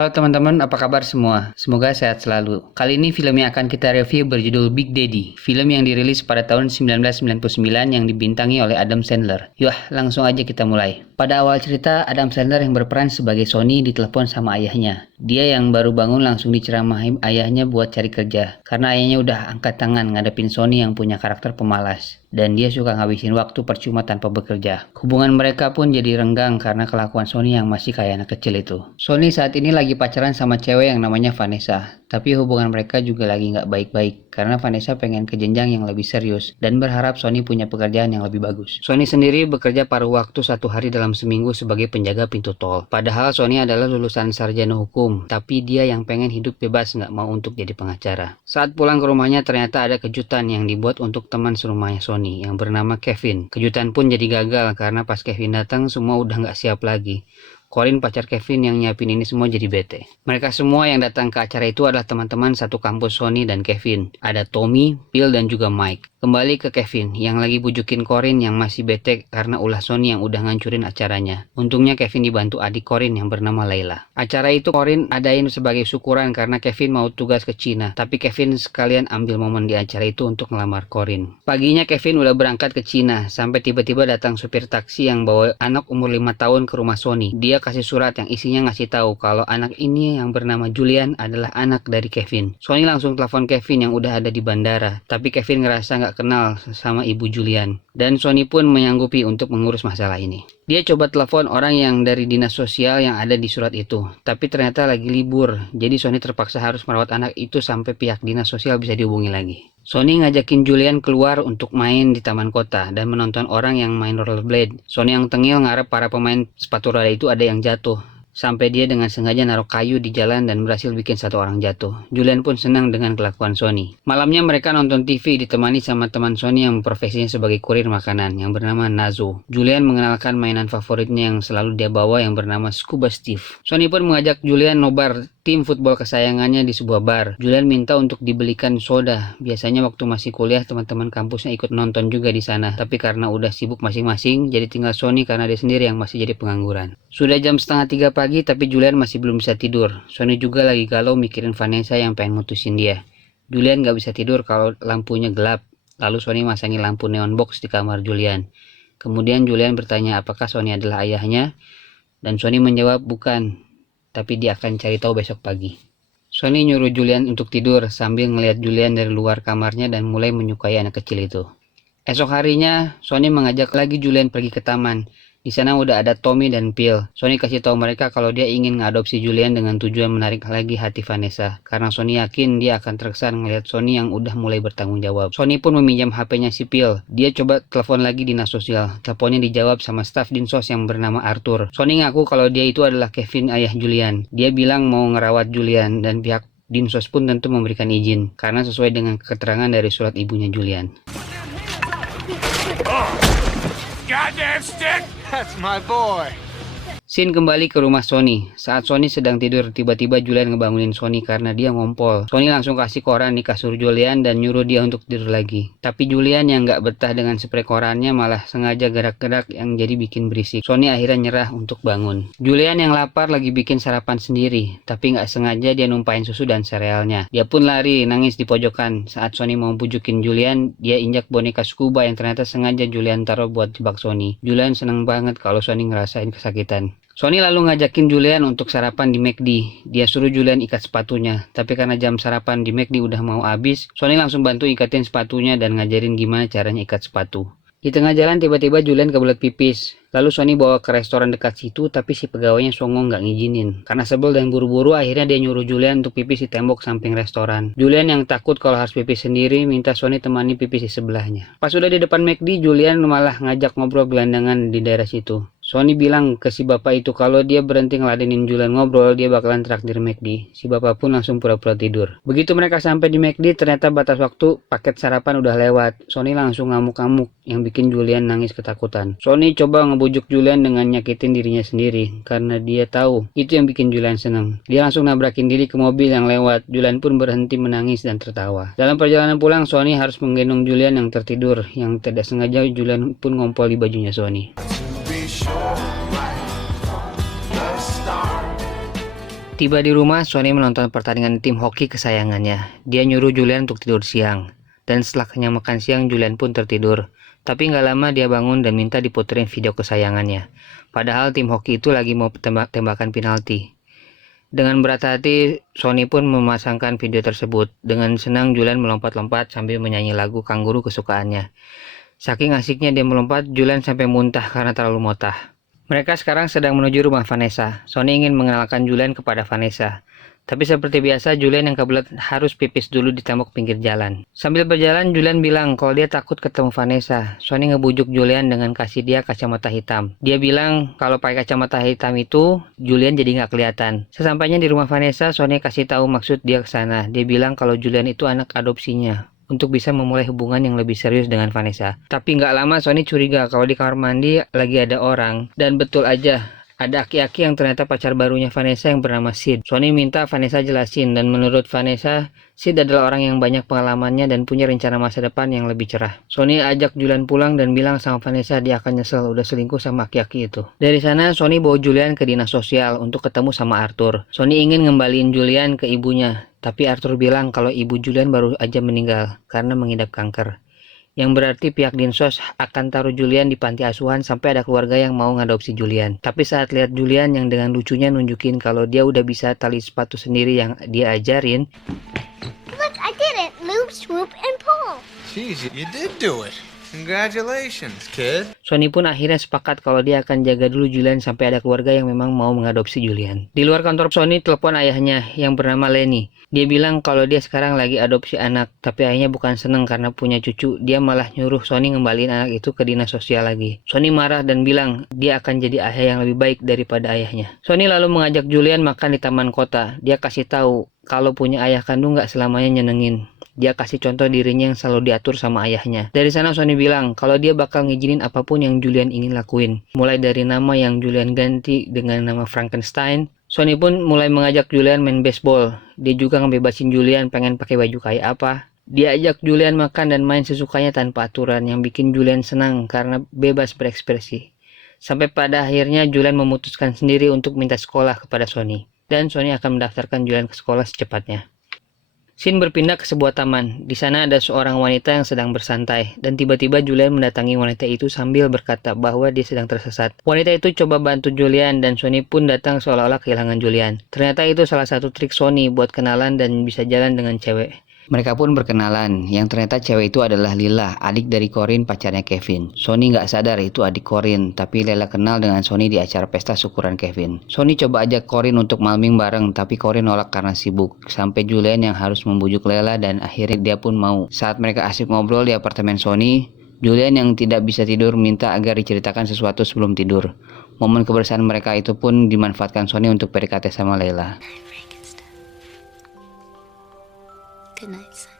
Halo teman-teman, apa kabar semua? Semoga sehat selalu. Kali ini film yang akan kita review berjudul Big Daddy, film yang dirilis pada tahun 1999 yang dibintangi oleh Adam Sandler. Yuk, langsung aja kita mulai. Pada awal cerita, Adam Sandler yang berperan sebagai Sonny ditelepon sama ayahnya. Dia yang baru bangun langsung diceramahi ayahnya buat cari kerja, karena ayahnya udah angkat tangan ngadepin Sonny yang punya karakter pemalas. Dan dia suka ngabisin waktu percuma tanpa bekerja. Hubungan mereka pun jadi renggang karena kelakuan Sonny yang masih kayak anak kecil itu. Sonny saat ini lagi pacaran sama cewek yang namanya Vanessa. Tapi hubungan mereka juga lagi nggak baik-baik karena Vanessa pengen ke jenjang yang lebih serius dan berharap Sonny punya pekerjaan yang lebih bagus. Sonny sendiri bekerja paruh waktu 1 hari dalam seminggu sebagai penjaga pintu tol. Padahal Sonny adalah lulusan sarjana hukum, tapi dia yang pengen hidup bebas nggak mau untuk jadi pengacara. Saat pulang ke rumahnya ternyata ada kejutan yang dibuat untuk teman serumahnya Sonny yang bernama Kevin. Kejutan pun jadi gagal karena pas Kevin datang semua udah nggak siap lagi. Corin, pacar Kevin yang nyiapin ini semua, jadi bete. Mereka semua yang datang ke acara itu adalah teman-teman satu kampus Sonny dan Kevin. Ada Tommy, Bill, dan juga Mike. Kembali ke Kevin yang lagi bujukin Corin yang masih bete karena ulah Sonny yang udah ngancurin acaranya. Untungnya Kevin dibantu adik Corin yang bernama Layla. Acara itu Corin adain sebagai syukuran karena Kevin mau tugas ke Cina. Tapi Kevin sekalian ambil momen di acara itu untuk ngelamar Corin. Paginya Kevin udah berangkat ke Cina sampai tiba-tiba datang supir taksi yang bawa anak umur 5 tahun ke rumah Sonny. Dia kasih surat yang isinya ngasih tahu kalau anak ini yang bernama Julian adalah anak dari Kevin. Sonny langsung telepon Kevin yang udah ada di bandara. Tapi Kevin ngerasa nggak kenal sama ibu Julian. Dan Sonny pun menyanggupi untuk mengurus masalah ini. Dia coba telepon orang yang dari dinas sosial yang ada di surat itu. Tapi ternyata lagi libur. Jadi Sonny terpaksa harus merawat anak itu sampai pihak dinas sosial bisa dihubungi lagi. Sonny ngajakin Julian keluar untuk main di taman kota dan menonton orang yang main rollerblade. Sonny yang tengil ngarep para pemain sepatu roda itu ada yang jatuh. Sampai dia dengan sengaja naruh kayu di jalan dan berhasil bikin satu orang jatuh. Julian pun senang dengan kelakuan Sonny. Malamnya mereka nonton TV ditemani sama teman Sonny yang profesinya sebagai kurir makanan yang bernama Nazo. Julian mengenalkan mainan favoritnya yang selalu dia bawa yang bernama Scuba Steve. Sonny pun mengajak Julian nobar tim football kesayangannya di sebuah bar. Julian minta untuk dibelikan soda. Biasanya waktu masih kuliah teman-teman kampusnya ikut nonton juga di sana. Tapi karena udah sibuk masing-masing, jadi tinggal Sonny karena dia sendiri yang masih jadi pengangguran. Sudah jam 2:30 pagi tapi Julian masih belum bisa tidur. Sonny juga lagi galau mikirin Vanessa yang pengen mutusin dia. Julian gak bisa tidur kalau lampunya gelap. Lalu Sonny masangi lampu neon box di kamar Julian. Kemudian Julian bertanya apakah Sonny adalah ayahnya. Dan Sonny menjawab bukan. Tapi dia akan cari tahu besok pagi. Sonny nyuruh Julian untuk tidur sambil ngelihat Julian dari luar kamarnya dan mulai menyukai anak kecil itu. Esok harinya, Sonny mengajak lagi Julian pergi ke taman. Di sana udah ada Tommy dan Bill. Sonny kasih tahu mereka kalau dia ingin ngadopsi Julian dengan tujuan menarik lagi hati Vanessa. Karena Sonny yakin dia akan terkesan ngelihat Sonny yang udah mulai bertanggung jawab. Sonny pun meminjam HP-nya si Bill. Dia coba telepon lagi dinas sosial. Teleponnya dijawab sama staf dinsos yang bernama Arthur. Sonny ngaku kalau dia itu adalah Kevin, ayah Julian. Dia bilang mau ngerawat Julian dan pihak dinsos pun tentu memberikan izin. Karena sesuai dengan keterangan dari surat ibunya Julian. Goddamn stick! That's my boy. Scene kembali ke rumah Sonny. Saat Sonny sedang tidur, tiba-tiba Julian ngebangunin Sonny karena dia ngompol. Sonny langsung kasih koran di kasur Julian dan nyuruh dia untuk tidur lagi. Tapi Julian yang gak betah dengan spray korannya malah sengaja gerak-gerak yang jadi bikin berisik. Sonny akhirnya nyerah untuk bangun. Julian yang lapar lagi bikin sarapan sendiri, tapi gak sengaja dia numpain susu dan serealnya. Dia pun lari, nangis di pojokan. Saat Sonny mau bujukin Julian, dia injak boneka scuba yang ternyata sengaja Julian taruh buat jebak Sonny. Julian seneng banget kalau Sonny ngerasain kesakitan. Sonny lalu ngajakin Julian untuk sarapan di McD. Dia suruh Julian ikat sepatunya. Tapi karena jam sarapan di McD udah mau habis, Sonny langsung bantu ikatin sepatunya dan ngajarin gimana caranya ikat sepatu. Di tengah jalan tiba-tiba Julian kebelet pipis. Lalu Sonny bawa ke restoran dekat situ tapi si pegawainya songong nggak ngizinin. Karena sebel dan buru-buru akhirnya dia nyuruh Julian untuk pipis di tembok samping restoran. Julian yang takut kalau harus pipis sendiri minta Sonny temani pipis di sebelahnya. Pas udah di depan McD, Julian malah ngajak ngobrol gelandangan di daerah situ. Sonny bilang ke si bapak itu kalau dia berhenti ngeladenin Julian ngobrol, dia bakalan traktir McD. Si bapak pun langsung pura-pura tidur. Begitu mereka sampai di McD, ternyata batas waktu paket sarapan udah lewat. Sonny langsung ngamuk-ngamuk yang bikin Julian nangis ketakutan. Sonny coba ngebujuk Julian dengan nyakitin dirinya sendiri karena dia tahu itu yang bikin Julian seneng. Dia langsung nabrakin diri ke mobil yang lewat. Julian pun berhenti menangis dan tertawa. Dalam perjalanan pulang, Sonny harus menggendong Julian yang tertidur. Yang tidak sengaja Julian pun ngompol di bajunya Sonny. Tiba di rumah, Sony menonton pertandingan tim hoki kesayangannya. Dia nyuruh Julian untuk tidur siang. Dan setelah kenyang makan siang, Julian pun tertidur. Tapi nggak lama dia bangun dan minta diputerin video kesayangannya. Padahal tim hoki itu lagi mau tembakan penalti. Dengan berat hati, Sony pun memasangkan video tersebut. Dengan senang, Julian melompat-lompat sambil menyanyi lagu kanguru kesukaannya. Saking asiknya dia melompat, Julian sampai muntah karena terlalu motah. Mereka sekarang sedang menuju rumah Vanessa. Sony ingin mengenalkan Julian kepada Vanessa. Tapi seperti biasa, Julian yang kebelet harus pipis dulu di tembok pinggir jalan. Sambil berjalan, Julian bilang kalau dia takut ketemu Vanessa. Sony ngebujuk Julian dengan kasih dia kacamata hitam. Dia bilang kalau pakai kacamata hitam itu, Julian jadi nggak kelihatan. Sesampainya di rumah Vanessa, Sony kasih tahu maksud dia ke sana. Dia bilang kalau Julian itu anak adopsinya, untuk bisa memulai hubungan yang lebih serius dengan Vanessa. Tapi nggak lama Sony curiga kalau di kamar mandi lagi ada orang. Dan betul aja, ada aki-aki yang ternyata pacar barunya Vanessa yang bernama Sid. Sony minta Vanessa jelasin, dan menurut Vanessa, Sid adalah orang yang banyak pengalamannya dan punya rencana masa depan yang lebih cerah. Sony ajak Julian pulang dan bilang sama Vanessa dia akan nyesel udah selingkuh sama aki-aki itu. Dari sana, Sony bawa Julian ke dinas sosial untuk ketemu sama Arthur. Sony ingin ngembaliin Julian ke ibunya, tapi Arthur bilang kalau ibu Julian baru aja meninggal karena mengidap kanker. Yang berarti pihak Dinsos akan taruh Julian di panti asuhan sampai ada keluarga yang mau ngadopsi Julian. Tapi saat lihat Julian yang dengan lucunya nunjukin kalau dia udah bisa tali sepatu sendiri yang dia ajarin. Look, I did it! Loop, swoop, and pull! Jeez, you did do it. Congratulations, kid. Sony pun akhirnya sepakat kalau dia akan jaga dulu Julian sampai ada keluarga yang memang mau mengadopsi Julian. Di luar kantor, Sony telepon ayahnya yang bernama Lenny. Dia bilang kalau dia sekarang lagi adopsi anak, tapi ayahnya bukan seneng karena punya cucu. Dia malah nyuruh Sony ngembaliin anak itu ke dinas sosial lagi. Sony marah dan bilang dia akan jadi ayah yang lebih baik daripada ayahnya. Sony lalu mengajak Julian makan di taman kota. Dia kasih tahu kalau punya ayah kandung nggak selamanya nyenengin. Dia kasih contoh dirinya yang selalu diatur sama ayahnya. Dari sana Sony bilang kalau dia bakal ngizinin apapun yang Julian ingin lakuin. Mulai dari nama yang Julian ganti dengan nama Frankenstein. Sony pun mulai mengajak Julian main baseball. Dia juga ngebebasin Julian pengen pakai baju kayak apa. Dia ajak Julian makan dan main sesukanya tanpa aturan, yang bikin Julian senang karena bebas berekspresi. Sampai pada akhirnya Julian memutuskan sendiri untuk minta sekolah kepada Sony. Dan Sony akan mendaftarkan Julian ke sekolah secepatnya. Scene berpindah ke sebuah taman. Di sana ada seorang wanita yang sedang bersantai, dan tiba-tiba Julian mendatangi wanita itu sambil berkata bahwa dia sedang tersesat. Wanita itu coba bantu Julian, dan Sony pun datang seolah-olah kehilangan Julian. Ternyata itu salah satu trik Sony buat kenalan dan bisa jalan dengan cewek. Mereka pun berkenalan, yang ternyata cewek itu adalah Lila, adik dari Corin, pacarnya Kevin. Sony nggak sadar itu adik Corin, tapi Lila kenal dengan Sony di acara pesta syukuran Kevin. Sony coba ajak Corin untuk malming bareng, tapi Corin nolak karena sibuk. Sampai Julian yang harus membujuk Lila dan akhirnya dia pun mau. Saat mereka asik ngobrol di apartemen Sony, Julian yang tidak bisa tidur minta agar diceritakan sesuatu sebelum tidur. Momen kebersamaan mereka itu pun dimanfaatkan Sony untuk PDKT sama Lila. Good night, Sonny.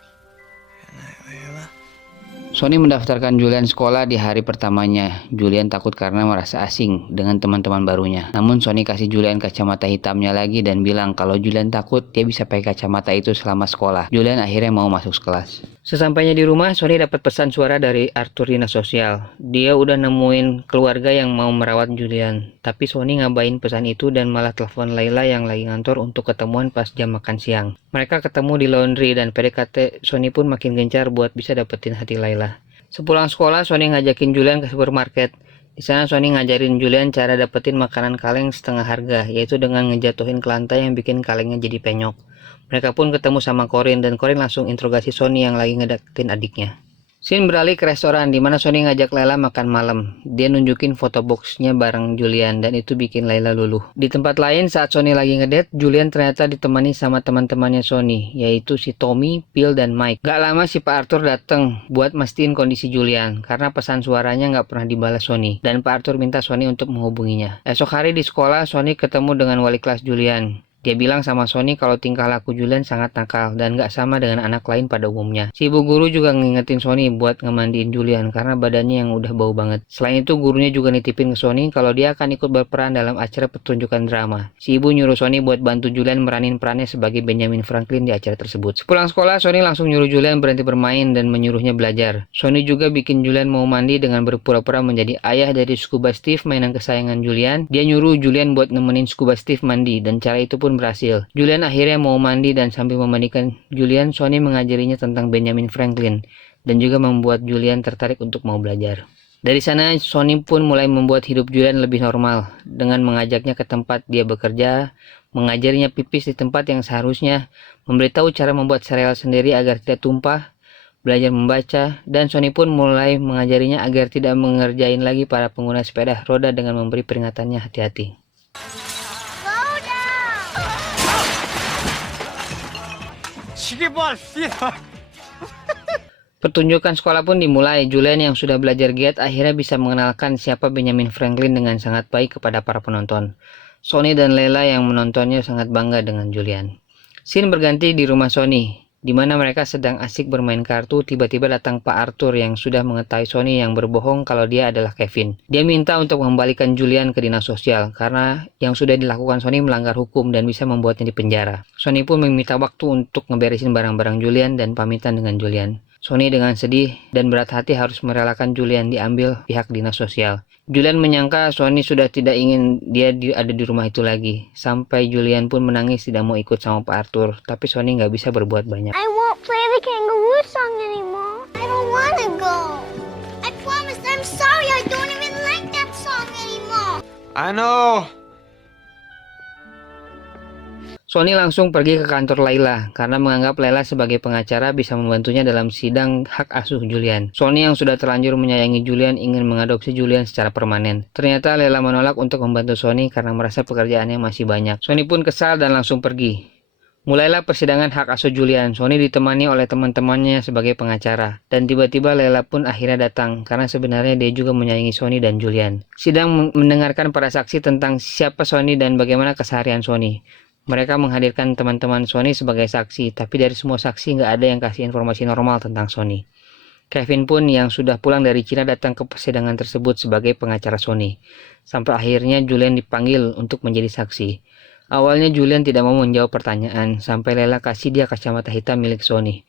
Sony mendaftarkan Julian sekolah di hari pertamanya. Julian takut karena merasa asing dengan teman-teman barunya. Namun Sony kasih Julian kacamata hitamnya lagi dan bilang kalau Julian takut dia bisa pakai kacamata itu selama sekolah. Julian akhirnya mau masuk kelas. Sesampainya di rumah, Sony dapat pesan suara dari Arthur dinas sosial. Dia udah nemuin keluarga yang mau merawat Julian. Tapi Sony ngabain pesan itu dan malah telepon Layla yang lagi ngantor untuk ketemuan pas jam makan siang. Mereka ketemu di laundry dan PDKT Sony pun makin gencar buat bisa dapetin hati Layla. Sepulang sekolah, Sony ngajakin Julian ke supermarket. Di sana Sony ngajarin Julian cara dapetin makanan kaleng setengah harga, yaitu dengan ngejatuhin ke lantai yang bikin kalengnya jadi penyok. Mereka pun ketemu sama Corin dan Corin langsung interogasi Sony yang lagi ngedeketin adiknya. Scene beralih ke restoran di mana Sony ngajak Layla makan malam. Dia nunjukin foto boxnya bareng Julian dan itu bikin Layla luluh. Di tempat lain saat Sony lagi ngedate, Julian ternyata ditemani sama teman-temannya Sony, yaitu si Tommy, Phil, dan Mike. Gak lama si Pak Arthur datang buat mastiin kondisi Julian karena pesan suaranya gak pernah dibalas Sony, dan Pak Arthur minta Sony untuk menghubunginya. Esok hari di sekolah, Sony ketemu dengan wali kelas Julian. Dia bilang sama Sony kalau tingkah laku Julian sangat nakal dan gak sama dengan anak lain pada umumnya. Si ibu guru juga ngingetin Sony buat ngemandiin Julian karena badannya yang udah bau banget. Selain itu, gurunya juga nitipin ke Sony kalau dia akan ikut berperan dalam acara pertunjukan drama. Si ibu nyuruh Sony buat bantu Julian meranin perannya sebagai Benjamin Franklin di acara tersebut. Sepulang sekolah, Sony langsung nyuruh Julian berhenti bermain dan menyuruhnya belajar. Sony juga bikin Julian mau mandi dengan berpura-pura menjadi ayah dari Scuba Steve, mainan kesayangan Julian. Dia nyuruh Julian buat nemenin Scuba Steve mandi dan cara itu pun pun berhasil. Julian akhirnya mau mandi dan sambil memandikan Julian, Sony mengajarinya tentang Benjamin Franklin dan juga membuat Julian tertarik untuk mau belajar. Dari sana, Sony pun mulai membuat hidup Julian lebih normal dengan mengajaknya ke tempat dia bekerja, mengajarinya pipis di tempat yang seharusnya, memberitahu cara membuat sereal sendiri agar tidak tumpah, belajar membaca, dan Sony pun mulai mengajarinya agar tidak mengerjain lagi para pengguna sepeda roda dengan memberi peringatannya hati-hati. Slow down! Pertunjukan sekolah pun dimulai. Julian yang sudah belajar giat akhirnya bisa mengenalkan siapa Benjamin Franklin dengan sangat baik kepada para penonton. Sony dan Leila yang menontonnya sangat bangga dengan Julian. Scene berganti di rumah Sony, di mana mereka sedang asik bermain kartu. Tiba-tiba datang Pak Arthur yang sudah mengetahui Sony yang berbohong kalau dia adalah Kevin. Dia minta untuk mengembalikan Julian ke dinas sosial karena yang sudah dilakukan Sony melanggar hukum dan bisa membuatnya dipenjara. Sony pun meminta waktu untuk ngeberesin barang-barang Julian dan pamitan dengan Julian. Sony dengan sedih dan berat hati harus merelakan Julian diambil pihak dinas sosial. Julian menyangka Sony sudah tidak ingin dia ada di rumah itu lagi. Sampai Julian pun menangis tidak mau ikut sama Pak Arthur. Tapi Sony nggak bisa berbuat banyak. I won't play the kangaroo song anymore. I don't want to go. I promise. I'm sorry. I don't even like that song anymore. I know. Sony langsung pergi ke kantor Leila karena menganggap Leila sebagai pengacara bisa membantunya dalam sidang hak asuh Julian. Sony yang sudah terlanjur menyayangi Julian ingin mengadopsi Julian secara permanen. Ternyata Leila menolak untuk membantu Sony karena merasa pekerjaannya masih banyak. Sony pun kesal dan langsung pergi. Mulailah persidangan hak asuh Julian. Sony ditemani oleh teman-temannya sebagai pengacara. Dan tiba-tiba Leila pun akhirnya datang karena sebenarnya dia juga menyayangi Sony dan Julian. Sidang mendengarkan para saksi tentang siapa Sony dan bagaimana keseharian Sony. Mereka menghadirkan teman-teman Sony sebagai saksi, tapi dari semua saksi nggak ada yang kasih informasi normal tentang Sony. Kevin pun yang sudah pulang dari Cina datang ke persidangan tersebut sebagai pengacara Sony. Sampai akhirnya Julian dipanggil untuk menjadi saksi. Awalnya Julian tidak mau menjawab pertanyaan, sampai Leila kasih dia kacamata hitam milik Sony.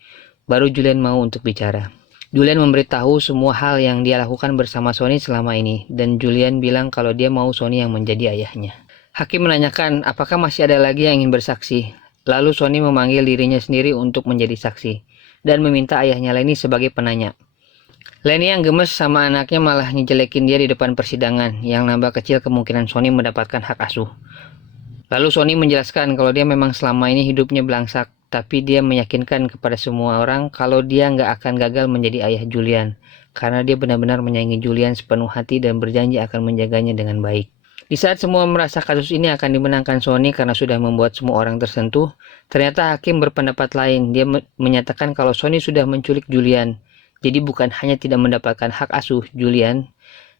Baru Julian mau untuk bicara. Julian memberitahu semua hal yang dia lakukan bersama Sony selama ini, dan Julian bilang kalau dia mau Sony yang menjadi ayahnya. Hakim menanyakan apakah masih ada lagi yang ingin bersaksi. Lalu Sony memanggil dirinya sendiri untuk menjadi saksi dan meminta ayahnya Lenny sebagai penanya. Lenny yang gemes sama anaknya malah ngejelekin dia di depan persidangan, yang nambah kecil kemungkinan Sony mendapatkan hak asuh. Lalu Sony menjelaskan kalau dia memang selama ini hidupnya belangsak, tapi dia meyakinkan kepada semua orang kalau dia nggak akan gagal menjadi ayah Julian, karena dia benar-benar menyayangi Julian sepenuh hati dan berjanji akan menjaganya dengan baik. Di saat semua merasa kasus ini akan dimenangkan Sony karena sudah membuat semua orang tersentuh, ternyata hakim berpendapat lain. Dia menyatakan kalau Sony sudah menculik Julian. Jadi bukan hanya tidak mendapatkan hak asuh Julian,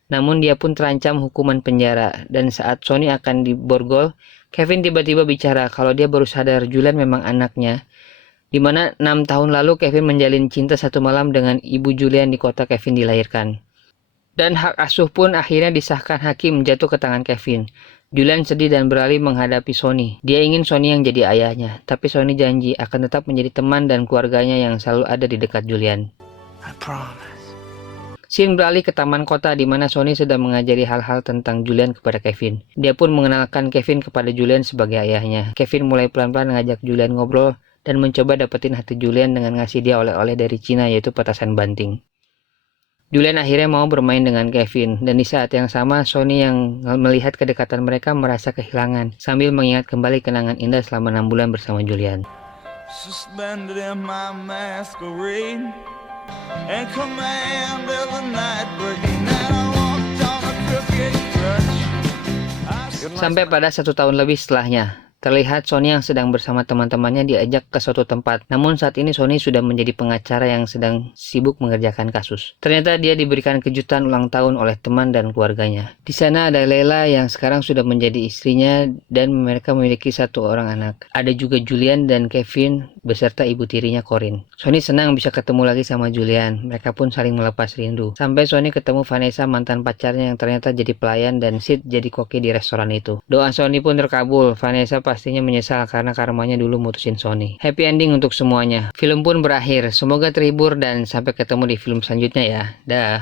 namun dia pun terancam hukuman penjara. Dan saat Sony akan diborgol, Kevin tiba-tiba bicara kalau dia baru sadar Julian memang anaknya. Dimana 6 tahun lalu Kevin menjalin cinta satu malam dengan ibu Julian di kota Kevin dilahirkan. Dan hak asuh pun akhirnya disahkan hakim jatuh ke tangan Kevin. Julian sedih dan beralih menghadapi Sony. Dia ingin Sony yang jadi ayahnya, tapi Sony janji akan tetap menjadi teman dan keluarganya yang selalu ada di dekat Julian. I promise. Scene beralih ke taman kota di mana Sony sedang mengajari hal-hal tentang Julian kepada Kevin. Dia pun mengenalkan Kevin kepada Julian sebagai ayahnya. Kevin mulai pelan-pelan mengajak Julian ngobrol dan mencoba dapetin hati Julian dengan ngasih dia oleh-oleh dari Cina, yaitu petasan banting. Julian akhirnya mau bermain dengan Kevin, dan di saat yang sama Sony yang melihat kedekatan mereka merasa kehilangan sambil mengingat kembali kenangan indah selama 6 bulan bersama Julian. Suspended in my masquerade and command of the night brigade, and I walked on a crooked crutch. Sampai pada 1 tahun lebih setelahnya, terlihat Sony yang sedang bersama teman-temannya diajak ke suatu tempat. Namun saat ini Sony sudah menjadi pengacara yang sedang sibuk mengerjakan kasus. Ternyata dia diberikan kejutan ulang tahun oleh teman dan keluarganya. Di sana ada Leila yang sekarang sudah menjadi istrinya dan mereka memiliki 1 orang anak. Ada juga Julian dan Kevin beserta ibu tirinya Corinne. Sony senang bisa ketemu lagi sama Julian. Mereka pun saling melepas rindu. Sampai Sony ketemu Vanessa, mantan pacarnya yang ternyata jadi pelayan, dan Sid jadi koki di restoran itu. Doa Sony pun terkabul. Vanessa pastinya menyesal karena karmanya dulu mutusin Sony. Happy ending untuk semuanya. Film pun berakhir. Semoga terhibur dan sampai ketemu di film selanjutnya ya. Dah.